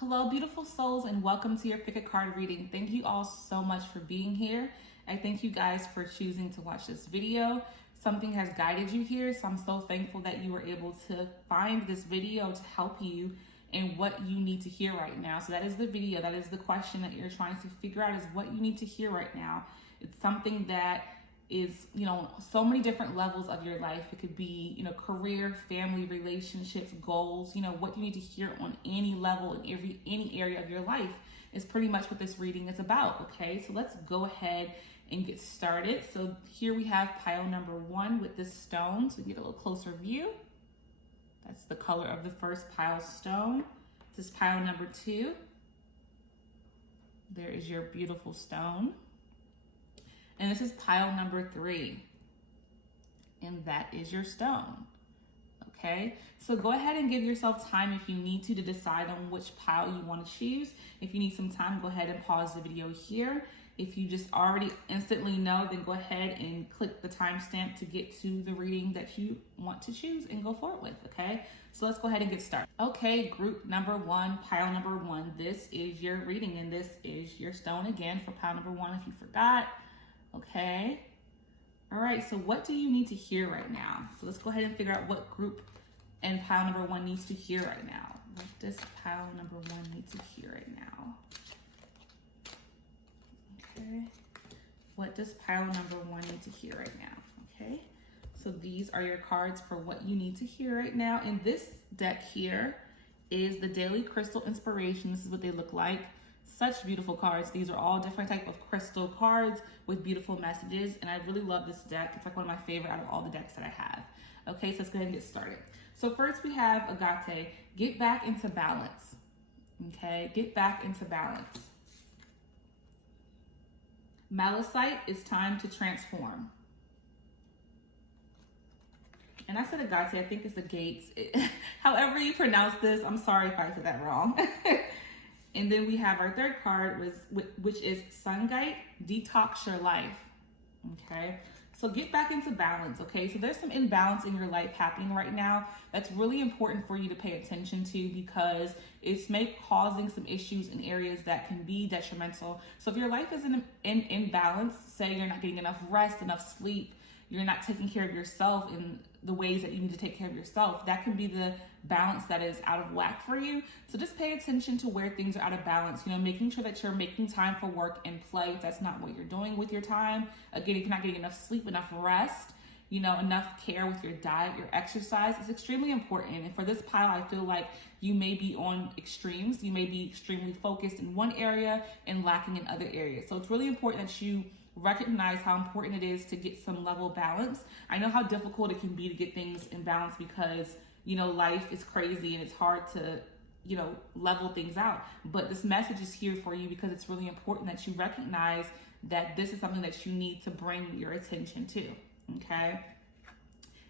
Hello, beautiful souls, and welcome to your Pick a Card reading. Thank you all so much for being here. I thank you guys for choosing to watch this video. Something has guided you here, so I'm so thankful that you were able to find this video to help you in what you need to hear right now. So that is the video, that is the question that you're trying to figure out, is what you need to hear right now. It's something that is, so many different levels of your life. It could be, career, family, relationships, goals, what you need to hear on any level in any area of your life is pretty much what this reading is about. Okay, so let's go ahead and get started. So here we have pile number 1 with this stone. So we get a little closer view. That's the color of the first pile stone. This is pile number 2. There is your beautiful stone. And this is pile number 3. And that is your stone. Okay, so go ahead and give yourself time if you need to decide on which pile you want to choose. If you need some time, go ahead and pause the video here. If you just already instantly know, then go ahead and click the timestamp to get to the reading that you want to choose and go forward with, okay? So let's go ahead and get started. Okay, group number 1, pile number 1. This is your reading, and this is your stone again for pile number 1 if you forgot. Okay. All right. So what do you need to hear right now? So let's go ahead and figure out what group and pile number 1 needs to hear right now. What does pile number 1 need to hear right now? Okay. What does pile number 1 need to hear right now? Okay. So these are your cards for what you need to hear right now. And this deck here is the Daily Crystal Inspiration. This is what they look like. Such beautiful cards. These are all different type of crystal cards with beautiful messages, and I really love this deck. It's like one of my favorite out of all the decks that I have. Okay, so let's go ahead and get started. So first we have Agate, get back into balance. Okay, get back into balance. Malachite, it's time to transform. And I said Agate, I think it's the gates. However you pronounce this, I'm sorry if I said that wrong. And then we have our third card, which is Sungite, detox your life. Okay, so get back into balance. Okay, so there's some imbalance in your life happening right now that's really important for you to pay attention to, because it's causing some issues in areas that can be detrimental. So if your life is in imbalance, say you're not getting enough rest, enough sleep, you're not taking care of yourself in the ways that you need to take care of yourself, that can be the balance that is out of whack for you. So just pay attention to where things are out of balance, making sure that you're making time for work and play if that's not what you're doing with your time. Again, if you're not getting enough sleep, enough rest, enough care with your diet, your exercise, is extremely important. And for this pile, I feel like you may be on extremes. You may be extremely focused in one area and lacking in other areas. So it's really important that you recognize how important it is to get some level of balance. I know how difficult it can be to get things in balance because, life is crazy and it's hard to, level things out. But this message is here for you because it's really important that you recognize that this is something that you need to bring your attention to, okay?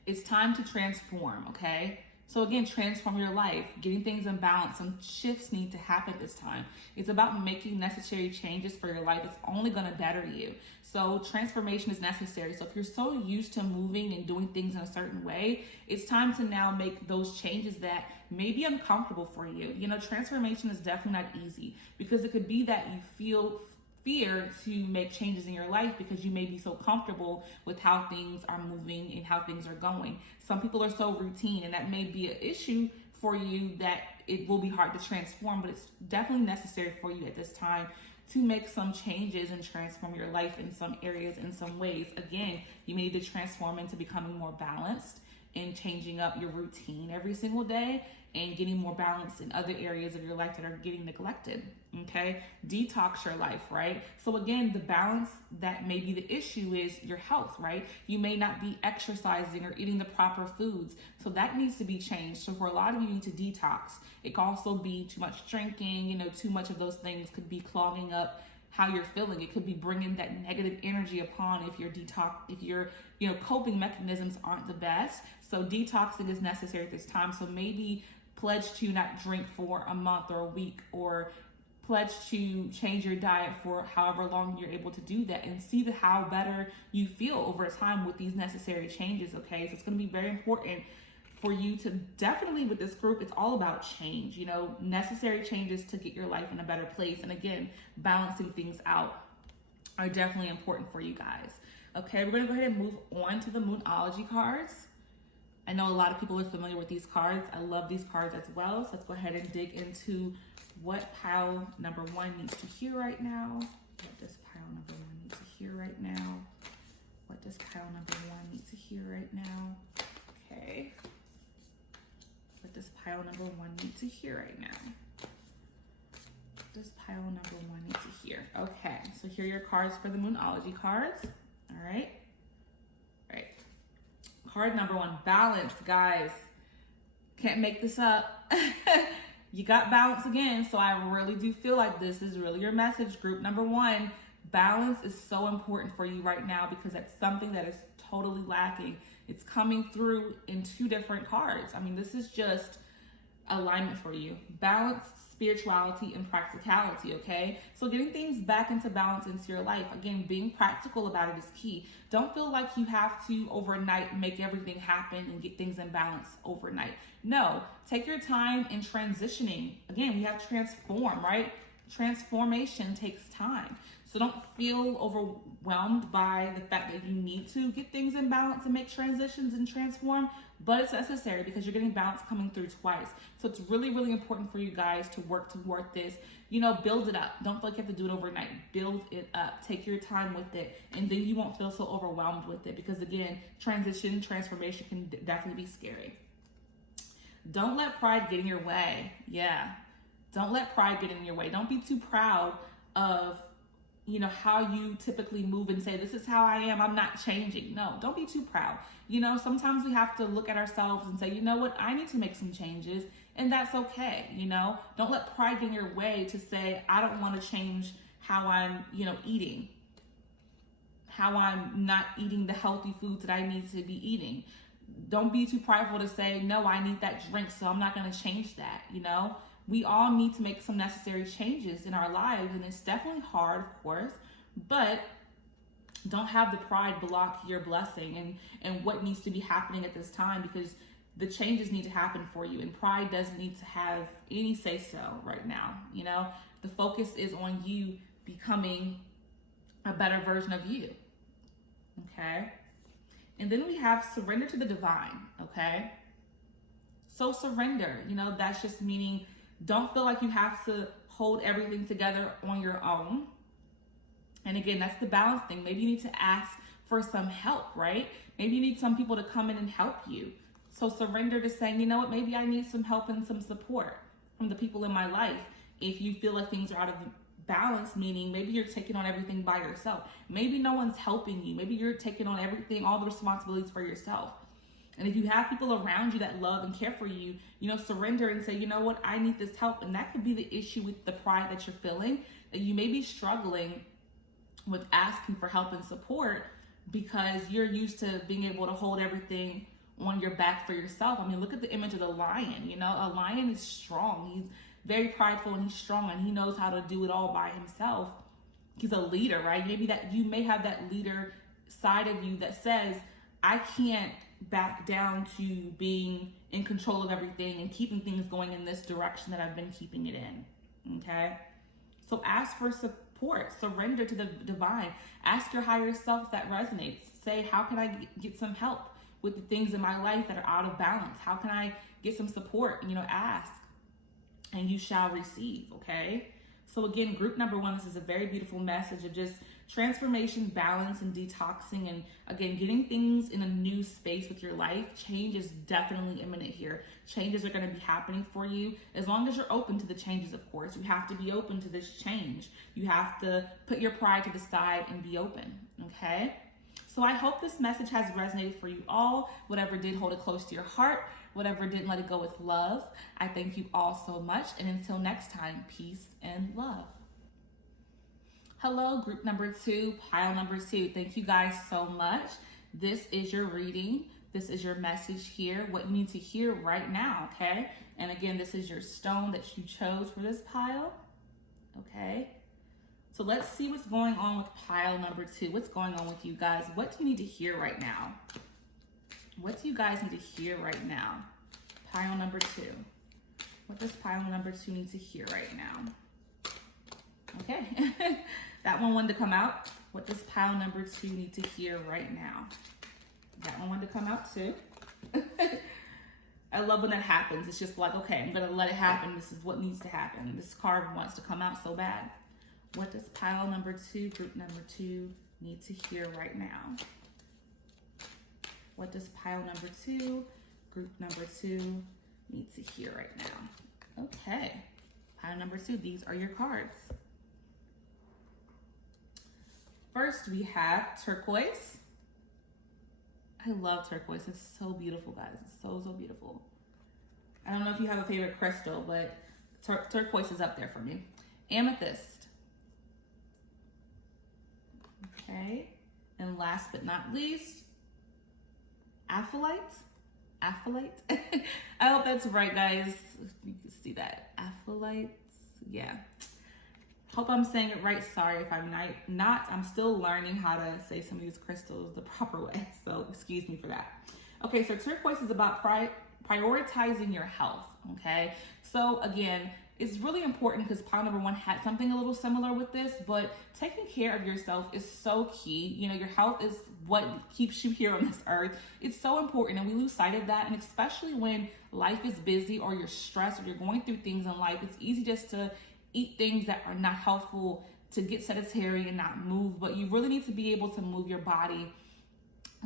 It's time to transform, okay? So again, transform your life, getting things in balance. Some shifts need to happen this time. It's about making necessary changes for your life. It's only going to better you. So transformation is necessary. So if you're so used to moving and doing things in a certain way, it's time to now make those changes that may be uncomfortable for you. Transformation is definitely not easy, because it could be that you feel fear to make changes in your life because you may be so comfortable with how things are moving and how things are going. Some people are so routine, and that may be an issue for you that it will be hard to transform, but it's definitely necessary for you at this time to make some changes and transform your life in some areas, in some ways. Again, you may need to transform into becoming more balanced and changing up your routine every single day and getting more balance in other areas of your life that are getting neglected, okay? Detox your life, right? So again, the balance that may be the issue is your health, right? You may not be exercising or eating the proper foods, so that needs to be changed. So for a lot of you need to detox. It can also be too much drinking, too much of those things could be clogging up how you're feeling. It could be bringing that negative energy upon if your coping mechanisms aren't the best. So detoxing is necessary at this time. So maybe pledge to not drink for a month or a week, or pledge to change your diet for however long you're able to do that, and see how better you feel over time with these necessary changes, okay? So it's going to be very important for you to definitely, with this group, it's all about change, you know, necessary changes to get your life in a better place. And again, balancing things out are definitely important for you guys. Okay, we're gonna go ahead and move on to the Moonology cards. I know a lot of people are familiar with these cards. I love these cards as well. So let's go ahead and dig into what pile number 1 needs to hear right now. What does pile number 1 need to hear right now? What does pile number 1 need to hear right now? Okay. What does pile number 1 need to hear right now? What does pile number 1 need to hear? Okay, so here are your cards for the Moonology cards. All right. Card number 1, balance, guys. Can't make this up. You got balance again. So I really do feel like this is really your message, group number 1. Balance is so important for you right now because that's something that is totally lacking. It's coming through in 2 different cards. I mean, this is just alignment for you. Balance, spirituality, and practicality, okay? So getting things back into balance into your life. Again, being practical about it is key. Don't feel like you have to overnight make everything happen and get things in balance overnight. No, take your time in transitioning. Again, we have to transform, right? Transformation takes time. So don't feel overwhelmed by the fact that you need to get things in balance and make transitions and transform, but it's necessary because you're getting balance coming through twice. So it's really, really important for you guys to work toward this. You know, build it up. Don't feel like you have to do it overnight. Build it up. Take your time with it, and then you won't feel so overwhelmed with it because, again, transition, transformation can definitely be scary. Don't let pride get in your way. Yeah. Don't let pride get in your way. Don't be too proud of, you know, how you typically move and say, this is how I am, I'm not changing. No, don't be too proud. You know, sometimes we have to look at ourselves and say, you know what, I need to make some changes, and that's okay. You know, don't let pride get in your way to say, I don't want to change how I'm, you know, eating, how I'm not eating the healthy foods that I need to be eating. Don't be too prideful to say, no, I need that drink, so I'm not going to change that. You know, we all need to make some necessary changes in our lives, and it's definitely hard, of course, but don't have the pride block your blessing and what needs to be happening at this time, because the changes need to happen for you, and pride doesn't need to have any say-so right now. You know, the focus is on you becoming a better version of you, okay? And then we have surrender to the divine, okay? So surrender, you know, that's just meaning don't feel like you have to hold everything together on your own. And again, that's the balance thing. Maybe you need to ask for some help, right? Maybe you need some people to come in and help you. So surrender to saying, you know what, maybe I need some help and some support from the people in my life. If you feel like things are out of balance, meaning maybe you're taking on everything by yourself. Maybe no one's helping you. Maybe you're taking on everything, all the responsibilities for yourself. And if you have people around you that love and care for you, you know, surrender and say, you know what, I need this help. And that could be the issue with the pride that you're feeling, that you may be struggling with asking for help and support because you're used to being able to hold everything on your back for yourself. I mean, look at the image of the lion. You know, a lion is strong. He's very prideful and he's strong and he knows how to do it all by himself. He's a leader, right? Maybe that you may have that leader side of you that says, I can't back down to being in control of everything and keeping things going in this direction that I've been keeping it in, okay? So ask for support, surrender to the divine. Ask your higher self that resonates. Say, how can I get some help with the things in my life that are out of balance? How can I get some support? You know, ask and you shall receive, okay? So again, group number 1, this is a very beautiful message of just transformation, balance, and detoxing. And again, getting things in a new space with your life. Change is definitely imminent here. Changes are going to be happening for you as long as you're open to the changes, of course. You have to be open to this change. You have to put your pride to the side and be open, okay? So I hope this message has resonated for you all. Whatever did, hold it close to your heart. Whatever didn't, let it go with love. I thank you all so much. And until next time, peace and love. Hello, group number 2, pile number 2. Thank you guys so much. This is your reading. This is your message here, what you need to hear right now, okay? And again, this is your stone that you chose for this pile, okay? So let's see what's going on with pile number 2. What's going on with you guys? What do you need to hear right now? What do you guys need to hear right now? Pile number 2. What does pile number 2 need to hear right now? Okay, that one wanted to come out. What does pile number 2 need to hear right now? That one wanted to come out too. I love when that happens. It's just like, okay, I'm gonna let it happen. This is what needs to happen. This card wants to come out so bad. What does pile number 2, group number 2, need to hear right now? What does pile number 2, group number 2, need to hear right now? Okay, pile number 2, these are your cards. First, we have turquoise. I love turquoise. It's so beautiful, guys. It's so, so beautiful. I don't know if you have a favorite crystal, but turquoise is up there for me. Amethyst. Okay. And last but not least, aphelite. Aphelite. I hope that's right, guys. You can see that. Aphelite. Yeah. Hope I'm saying it right. Sorry if I'm not. I'm still learning how to say some of these crystals the proper way. So excuse me for that. Okay, so turquoise is about prioritizing your health. Okay, so again, it's really important because pile number 1 had something a little similar with this, but taking care of yourself is so key. You know, your health is what keeps you here on this earth. It's so important, and we lose sight of that. And especially when life is busy or you're stressed or you're going through things in life, it's easy just to eat things that are not helpful, to get sedentary and not move. But you really need to be able to move your body,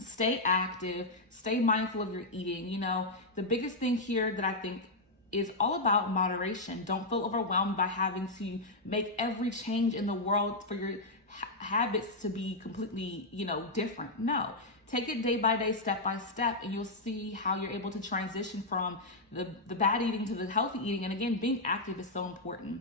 stay active, stay mindful of your eating. You know, the biggest thing here that I think is all about moderation. Don't feel overwhelmed by having to make every change in the world for your habits to be completely, you know, different. No, take it day by day, step by step, and you'll see how you're able to transition from the bad eating to the healthy eating. And again, being active is so important.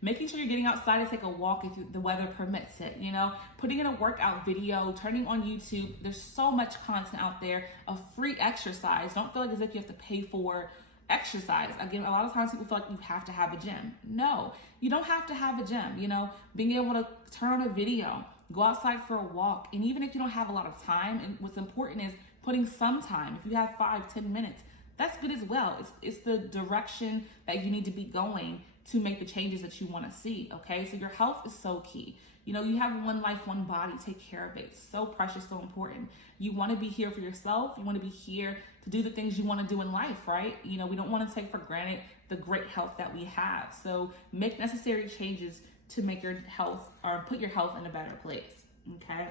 Making sure you're getting outside to take a walk if the weather permits it, you know, putting in a workout video, turning on YouTube. There's so much content out there of free exercise. Don't feel like as if you have to pay for exercise. Again, a lot of times people feel like you have to have a gym. No, you don't have to have a gym. You know, being able to turn on a video, go outside for a walk. And even if you don't have a lot of time, and what's important is putting some time. If you have 5-10 minutes, that's good as well. It's the direction that you need to be going to make the changes that you want to see. Okay, so your health is so key. You know, you have one life, one body. Take care of it. It's so precious, so important. You want to be here for yourself. You want to be here to do the things you want to do in life, right? You know, we don't want to take for granted the great health that we have. So make necessary changes to make your health, or put your health in a better place. Okay.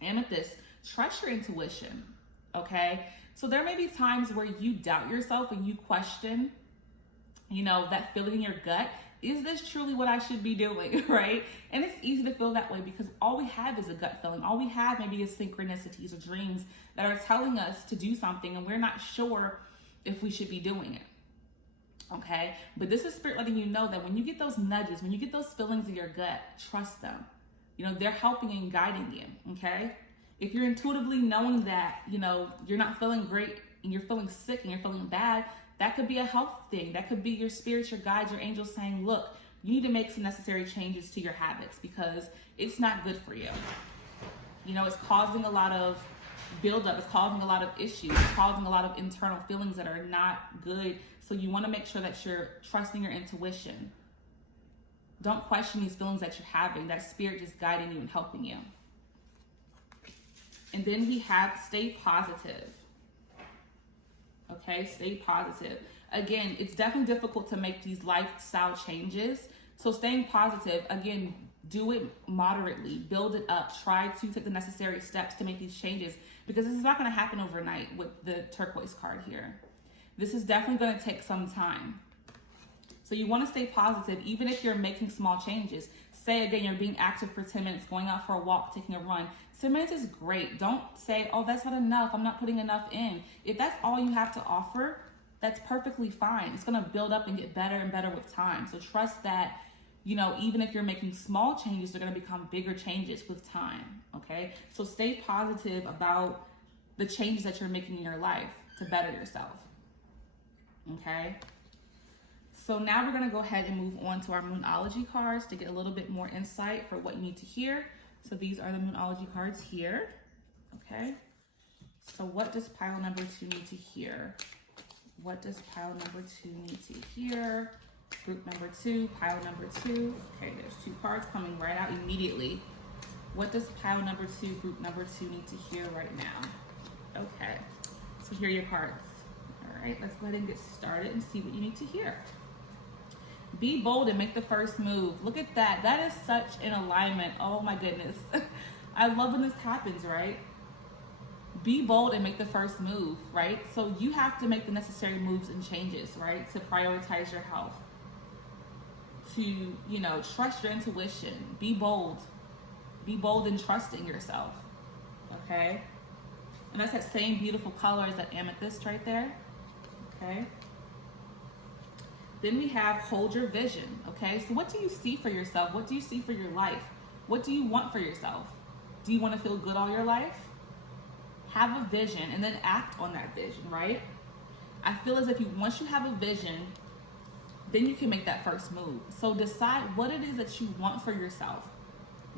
Amethyst, trust your intuition. Okay. So there may be times where you doubt yourself and you question, you know, that feeling in your gut. Is this truly what I should be doing, right? And it's easy to feel that way because all we have is a gut feeling. All we have maybe is synchronicities or dreams that are telling us to do something and we're not sure if we should be doing it, okay? But this is spirit letting you know that when you get those nudges, when you get those feelings in your gut, trust them. You know, they're helping and guiding you, okay? If you're intuitively knowing that, you know, you're not feeling great and you're feeling sick and you're feeling bad, that could be a health thing. That could be your spirit, your guides, your angels saying, look, you need to make some necessary changes to your habits because it's not good for you. You know, it's causing a lot of buildup. It's causing a lot of issues. It's causing a lot of internal feelings that are not good. So you want to make sure that you're trusting your intuition. Don't question these feelings that you're having. That spirit is guiding you and helping you. And then we have stay positive. Okay, stay positive. Again, it's definitely difficult to make these lifestyle changes. So staying positive, again, do it moderately, build it up, try to take the necessary steps to make these changes because this is not going to happen overnight with the turquoise card here. This is definitely going to take some time. So you want to stay positive even if you're making small changes. Say again, you're being active for 10 minutes, going out for a walk, taking a run. 10 minutes is great. Don't say, oh, that's not enough. I'm not putting enough in. If that's all you have to offer, that's perfectly fine. It's going to build up and get better and better with time. So trust that, you know, even if you're making small changes, they're going to become bigger changes with time. Okay. So stay positive about the changes that you're making in your life to better yourself. Okay. So now we're going to go ahead and move on to our Moonology cards to get a little bit more insight for what you need to hear. So these are the Moonology cards here. Okay. So what does pile number 2 need to hear? What does pile number 2 need to hear? Group number 2, pile number 2. Okay, there's 2 cards coming right out immediately. What does pile number 2, group number 2 need to hear right now? Okay, so here are your cards. All right, let's go ahead and get started and see what you need to hear. Be bold and make the first move. Look at that. That is such an alignment. Oh my goodness. I love when this happens, right? Be bold and make the first move, right? So you have to make the necessary moves and changes, right? To prioritize your health. To, you know, trust your intuition. Be bold. Be bold in trusting yourself, okay? And that's that same beautiful color as that amethyst right there, okay? Then we have hold your vision, okay? So what do you see for yourself? What do you see for your life? What do you want for yourself? Do you want to feel good all your life? Have a vision and then act on that vision, right? I feel as if once you have a vision, then you can make that first move. So decide what it is that you want for yourself.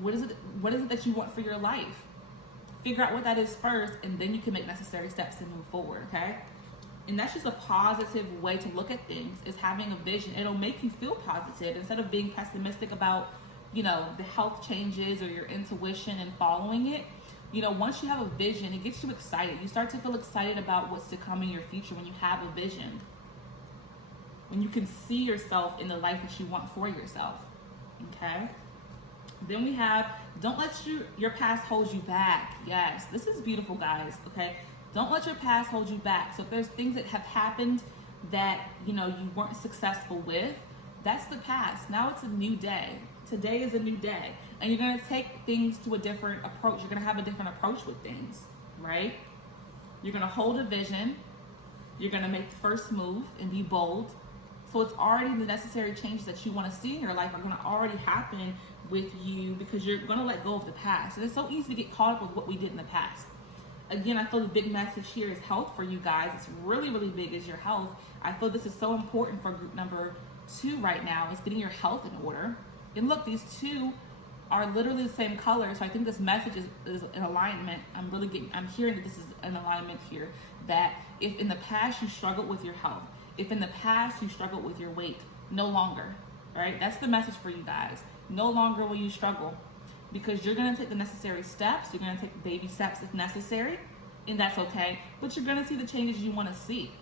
What is it that you want for your life? Figure out what that is first, and then you can make necessary steps to move forward, okay? And that's just a positive way to look at things, is having a vision. It'll make you feel positive instead of being pessimistic about, you know, the health changes or your intuition and following it. You know, once you have a vision, it gets you excited. You start to feel excited about what's to come in your future when you have a vision. When you can see yourself in the life that you want for yourself, okay? Then we have, don't let your past hold you back. Yes, this is beautiful, guys, okay? Don't let your past hold you back. So if there's things that have happened that, you know, you weren't successful with, that's the past. Now it's a new day. Today is a new day. And you're going to take things to a different approach. You're going to have a different approach with things, right? You're going to hold a vision. You're going to make the first move and be bold. So it's already the necessary changes that you want to see in your life are going to already happen with you because you're going to let go of the past. And it's so easy to get caught up with what we did in the past. Again, I feel the big message here is health for you guys. It's really, really big is your health. I feel this is so important for group number 2 right now, is getting your health in order. And look, these 2 are literally the same color. So I think this message is an alignment. I'm hearing that this is an alignment here, that if in the past you struggled with your health, if in the past you struggled with your weight, no longer, right? That's the message for you guys. No longer will you struggle, because you're going to take the necessary steps. You're going to take baby steps if necessary, and that's okay. But you're going to see the changes you want to see.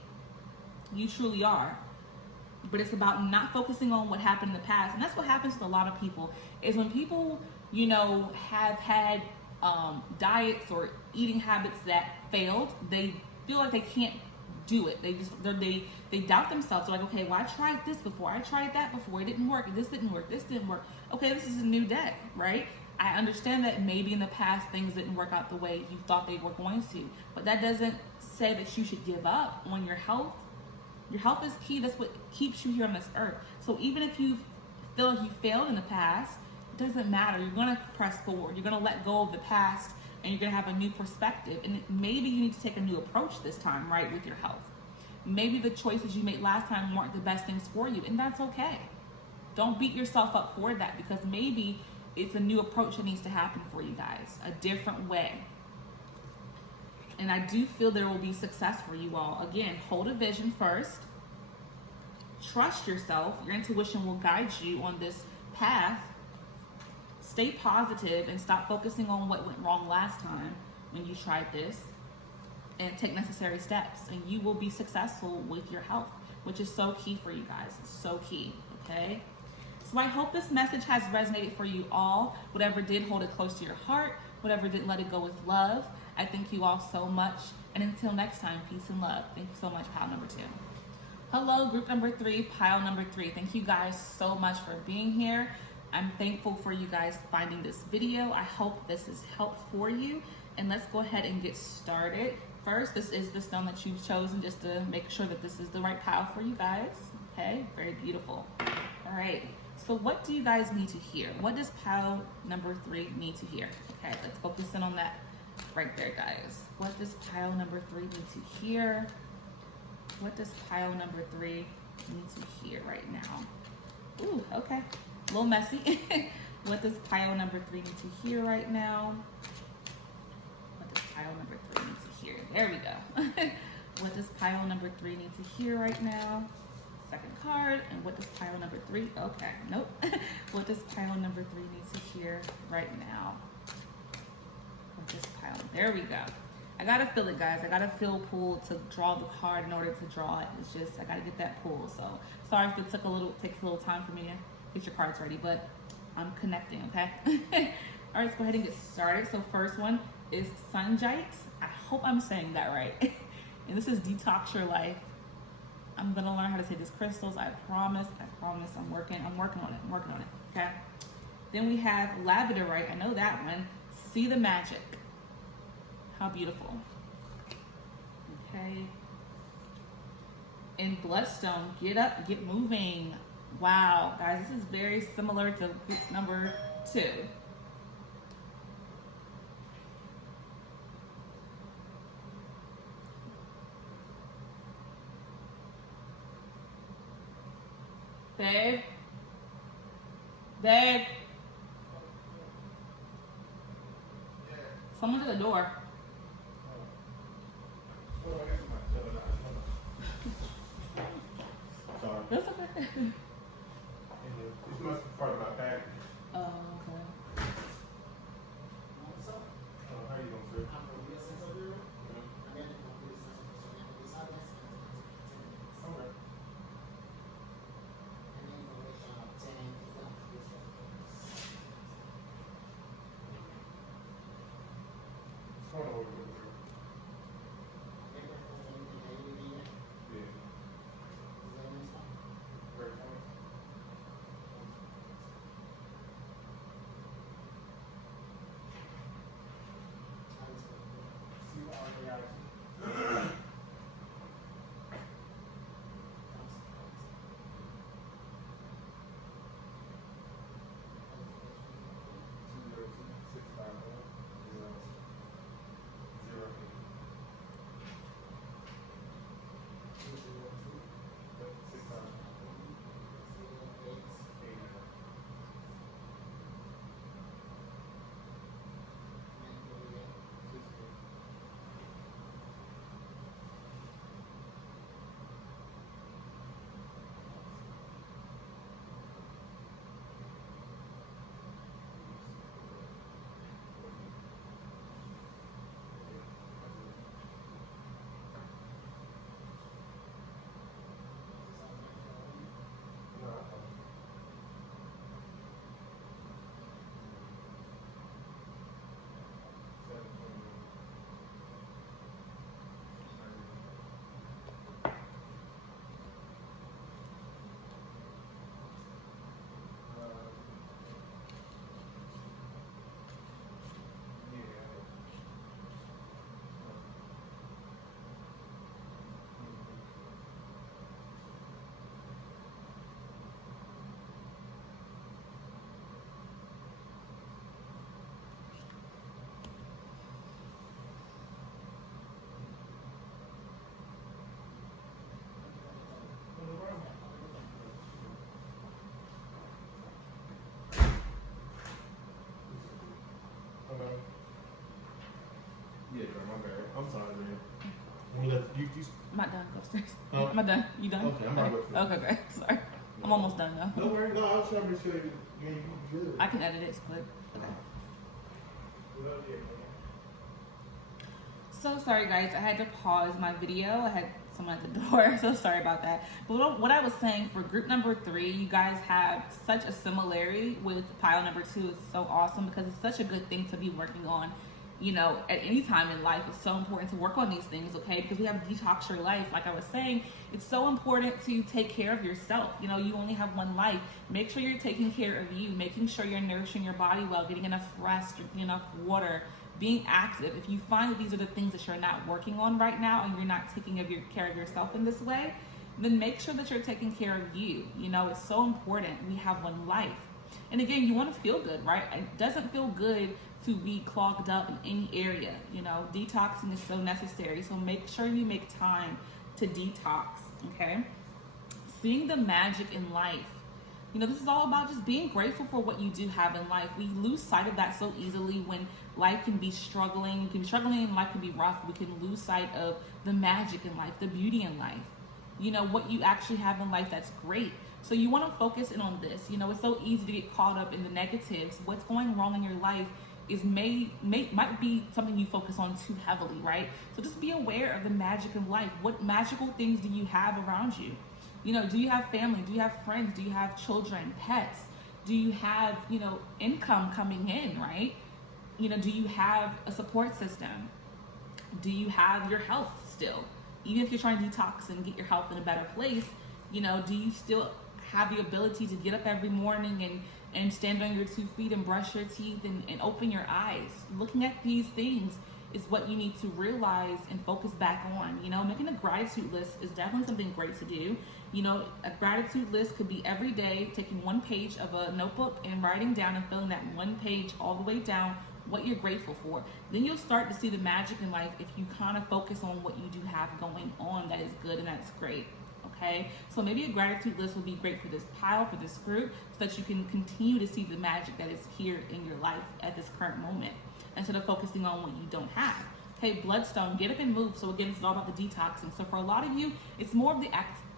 You truly are. But it's about not focusing on what happened in the past. And that's what happens with a lot of people, is when people, you know, have had diets or eating habits that failed, they feel like they can't do it. They doubt themselves. They're like, okay, well, I tried this before. I tried that before. It didn't work. This didn't work. This didn't work. Okay, this is a new day, right? I understand that maybe in the past things didn't work out the way you thought they were going to, but that doesn't say that you should give up on your health. Your health is key. That's what keeps you here on this earth. So even if you feel like you failed in the past, it doesn't matter. You're going to press forward. You're going to let go of the past, and you're going to have a new perspective. And maybe you need to take a new approach this time, right, with your health. Maybe the choices you made last time weren't the best things for you, and that's okay. Don't beat yourself up for that, because maybe it's a new approach that needs to happen for you guys, a different way. And I do feel there will be success for you all. Again, hold a vision first. Trust yourself. Your intuition will guide you on this path. Stay positive and stop focusing on what went wrong last time when you tried this. And take necessary steps. And you will be successful with your health, which is so key for you guys. It's so key, okay? So I hope this message has resonated for you all. Whatever did, hold it close to your heart. Whatever didn't, let it go with love. I thank you all so much. And until next time, peace and love. Thank you so much, pile number 2. Hello, group number 3, pile number 3. Thank you guys so much for being here. I'm thankful for you guys finding this video. I hope this is helpful for you. And let's go ahead and get started. First, this is the stone that you've chosen, just to make sure that this is the right pile for you guys. Okay, very beautiful. All right. So what do you guys need to hear? What does pile number 3 need to hear? Okay, let's focus in on that right there, guys. What does pile number 3 need to hear? What does pile number 3 need to hear right now? Ooh, okay. A little messy. What does pile number 3 need to hear right now? What does pile number 3 need to hear hear? There we go. What does pile number 3 need to hear right now? Second card. And what does pile number 3? Okay, nope. What does pile number 3 need to hear right now? What does pile? There we go. I gotta feel it, guys. I gotta feel pull to draw the card in order to draw it. It's just I gotta get that pull. So sorry if it takes a little time for me to get your cards ready, but I'm connecting, okay? All right, let's go ahead and get started. So first one is Sunjite. I hope I'm saying that right. And this is Detox Your Life. I'm gonna learn how to say this crystals. I promise. I'm working on it, okay? Then we have Labradorite. I know that one. See the magic. How beautiful. Okay. And Bloodstone, get up, get moving. Wow, guys, this is very similar to group number 2. Babe. Someone's at the door. Sorry. That's okay. This must be part of my package. Oh, okay. How you doing, sir? Okay. Hold on, wait. Yeah. Very funny. See what I got. I'm not done. Go upstairs. Huh? I'm not done. You done? Okay, I'm not with you. Okay, great. Sorry. I'm almost done though. No worries. No, I was trying to make sure you good. I can edit it. It's good. Okay. Love you, man. So sorry guys, I had to pause my video. I had someone at the door, so sorry about that. But what I was saying for group number 3, you guys have such a similarity with pile number 2. It's so awesome because it's such a good thing to be working on, you know, at any time in life. It's so important to work on these things, okay? Because we have Detox Your Life. Like I was saying, it's so important to take care of yourself. You know, you only have one life. Make sure you're taking care of you, making sure you're nourishing your body well, getting enough rest, drinking enough water, being active. If you find that these are the things that you're not working on right now and you're not taking care of yourself in this way, then make sure that you're taking care of you. You know, it's so important. We have one life. And again, you want to feel good, right? It doesn't feel good to be clogged up in any area. You know, detoxing is so necessary. So make sure you make time to detox, okay? Seeing the magic in life. This is all about just being grateful for what you do have in life. We lose sight of that so easily when life can be struggling. We can be struggling and life can be rough. We can lose sight of the magic in life, the beauty in life. What you actually have in life that's great. So you want to focus in on this. It's so easy to get caught up in the negatives. What's going wrong in your life is might be something you focus on too heavily, right? So just be aware of the magic in life. What magical things do you have around you? Do you have family? Do you have friends? Do you have children, pets? Do you have, income coming in, right? Do you have a support system? Do you have your health still? Even if you're trying to detox and get your health in a better place, do you still have the ability to get up every morning and stand on your 2 feet and brush your teeth and open your eyes? Looking at these things is what you need to realize and focus back on. Making a gratitude list is definitely something great to do. A gratitude list could be every day, taking 1 page of a notebook and writing down and filling that 1 page all the way down what you're grateful for. Then you'll start to see the magic in life if you kind of focus on what you do have going on that is good and that's great. Okay, so maybe a gratitude list will be great for this pile, for this group, so that you can continue to see the magic that is here in your life at this current moment, instead of focusing on what you don't have. Okay, bloodstone, get up and move. So again, this is all about the detoxing. So for a lot of you, it's more of the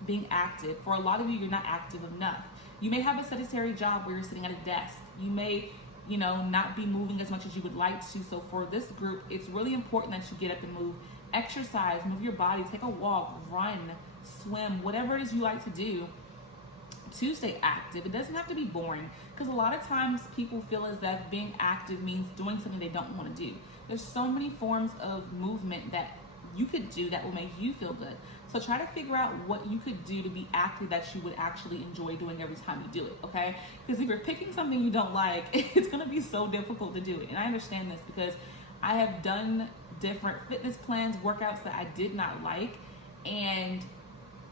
being active. For a lot of you, you're not active enough. You may have a sedentary job where you're sitting at a desk. You may, not be moving as much as you would like to. So for this group, it's really important that you get up and move. Exercise, move your body, take a walk, run, swim, whatever it is you like to do to stay active. It doesn't have to be boring, because a lot of times people feel as if being active means doing something they don't want to do. There's so many forms of movement that you could do that will make you feel good. So try to figure out what you could do to be active that you would actually enjoy doing every time you do it, okay? Because if you're picking something you don't like, it's going to be so difficult to do it. And I understand this because I have done different fitness plans, workouts that I did not like, and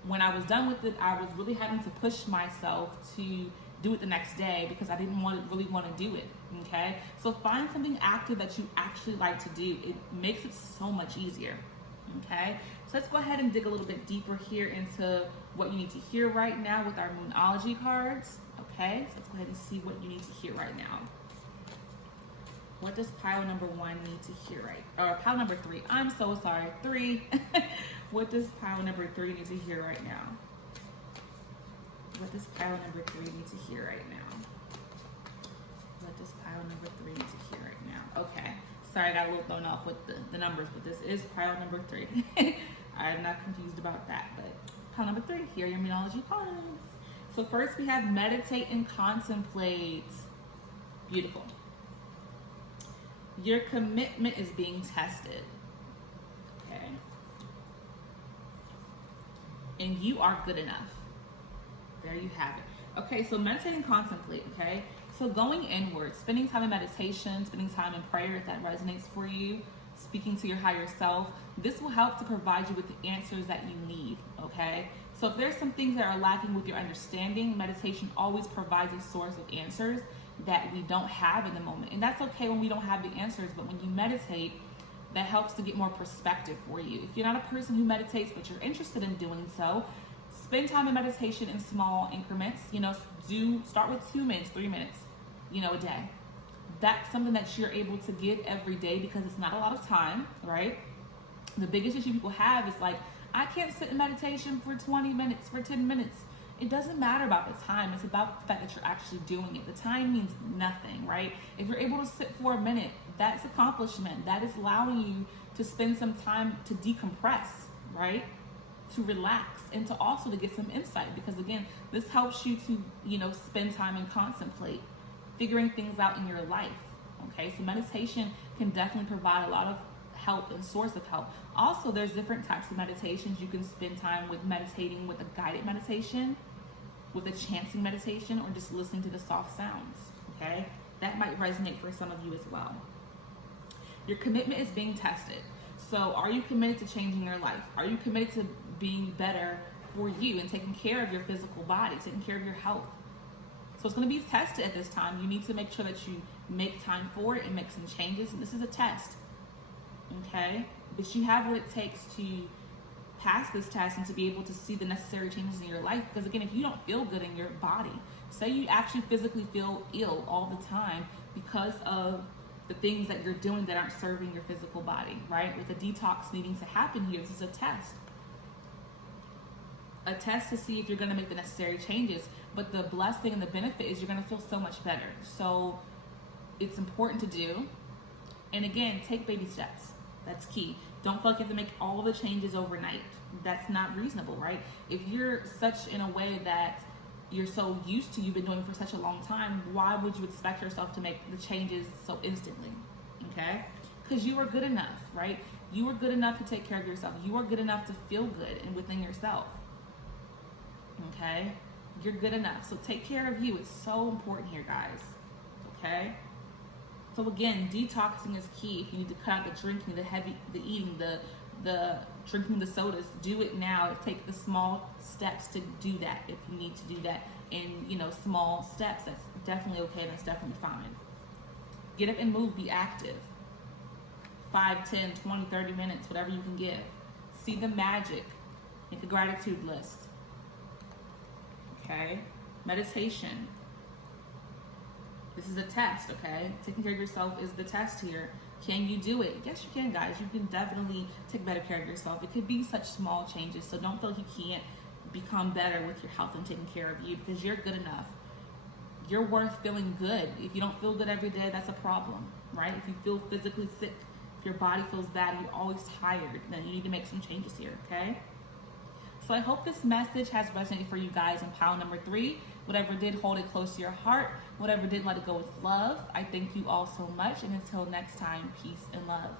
when I was done with it, I was really having to push myself to do it the next day because I didn't really want to do it, okay? So find something active that you actually like to do. It makes it so much easier, okay? So let's go ahead and dig a little bit deeper here into what you need to hear right now with our Moonology cards, okay? So let's go ahead and see what you need to hear right now. What does pile number 1 need to hear or pile number 3? I'm so sorry, 3. What does pile number 3 need to hear right now? What does pile number 3 need to hear right now? What does pile number 3 need to hear right now? Okay, sorry, I got a little thrown off with the numbers, but this is pile number 3. I'm not confused about that, but pile number 3, here are your Moonology cards. So first we have meditate and contemplate. Beautiful. Your commitment is being tested, okay? And you are good enough. There you have it. Okay, so meditate and contemplate, okay? So going inward, spending time in meditation, spending time in prayer if that resonates for you, speaking to your higher self, this will help to provide you with the answers that you need, okay? So if there's some things that are lacking with your understanding, meditation always provides a source of answers that we don't have in the moment. And that's okay when we don't have the answers, but when you meditate, that helps to get more perspective for you. If you're not a person who meditates, but you're interested in doing so, spend time in meditation in small increments. Start with 2 minutes, 3 minutes, a day. That's something that you're able to give every day because it's not a lot of time, right? The biggest issue people have is like, I can't sit in meditation for 20 minutes, for 10 minutes. It doesn't matter about the time. It's about the fact that you're actually doing it. The time means nothing, right? If you're able to sit for a minute, that's accomplishment. That is allowing you to spend some time to decompress, right? To relax and to also to get some insight, because again, this helps you to, spend time and contemplate, figuring things out in your life, okay? So meditation can definitely provide a lot of help and source of help. Also, there's different types of meditations. You can spend time with meditating with a guided meditation, with a chanting meditation, or just listening to the soft sounds, okay? That might resonate for some of you as well. Your commitment is being tested. So are you committed to changing your life? Are you committed to being better for you and taking care of your physical body, taking care of your health? So it's going to be tested at this time. You need to make sure that you make time for it and make some changes. And this is a test, okay? But you have what it takes to pass this test and to be able to see the necessary changes in your life. Because again, if you don't feel good in your body, Say you actually physically feel ill all the time because of the things that you're doing that aren't serving your physical body, right? With a detox needing to happen here, this is a test. A test to see if you're going to make the necessary changes. But the blessing and the benefit is you're going to feel so much better. So it's important to do. And again, take baby steps. That's key. Don't feel like you have to make all the changes overnight. That's not reasonable, right? If you're such in a way that you're so used to, you've been doing for such a long time, why would you expect yourself to make the changes so instantly? Okay? Because you are good enough, right? You are good enough to take care of yourself. You are good enough to feel good and within yourself. Okay? You're good enough. So take care of you. It's so important here, guys. Okay? So again, detoxing is key. If you need to cut out the drinking, the eating, the drinking the sodas, do it now. Take the small steps to do that. If you need to do that in, small steps, that's definitely okay. That's definitely fine. Get up and move. Be active. 5, 10, 20, 30 minutes, whatever you can give. See the magic. Make a gratitude list. Okay? Meditation. This is a test, okay? Taking care of yourself is the test here. Can you do it? Yes, you can, guys. You can definitely take better care of yourself. It could be such small changes, so don't feel like you can't become better with your health and taking care of you, because you're good enough. You're worth feeling good. If you don't feel good every day, that's a problem, right? If you feel physically sick, if your body feels bad, you're always tired, then you need to make some changes here, okay? So I hope this message has resonated for you guys in pile number 3. Whatever did, hold it close to your heart. Whatever didn't, let it go with love. I thank you all so much. And until next time, peace and love.